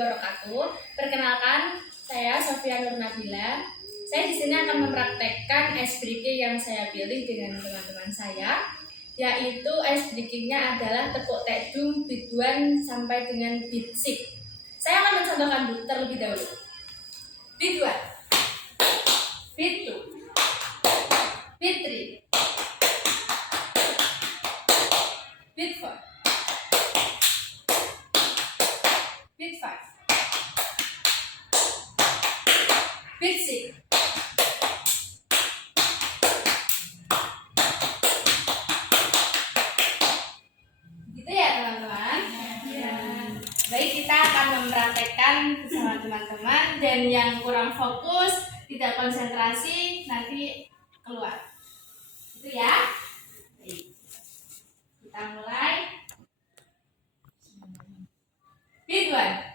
wabarakatuh. Perkenalkan, saya Sofia Nur Nabila. Saya di sini akan mempraktekkan ice breaking yang saya pilih dengan teman-teman saya, yaitu ice breakingnya adalah tepuk tekdung beat 1 sampai dengan beat 6. Saya akan mencontohkan terlebih dahulu. Beat 1, beat 2, beat 3, beat 4, beat 5, beat 6. Gitu ya teman-teman? Ya. Baik, kita akan mempraktekkan bersama teman-teman, dan yang kurang fokus, tidak konsentrasi, nanti keluar. Itu ya. Baik. Kita mulai. Beat 1.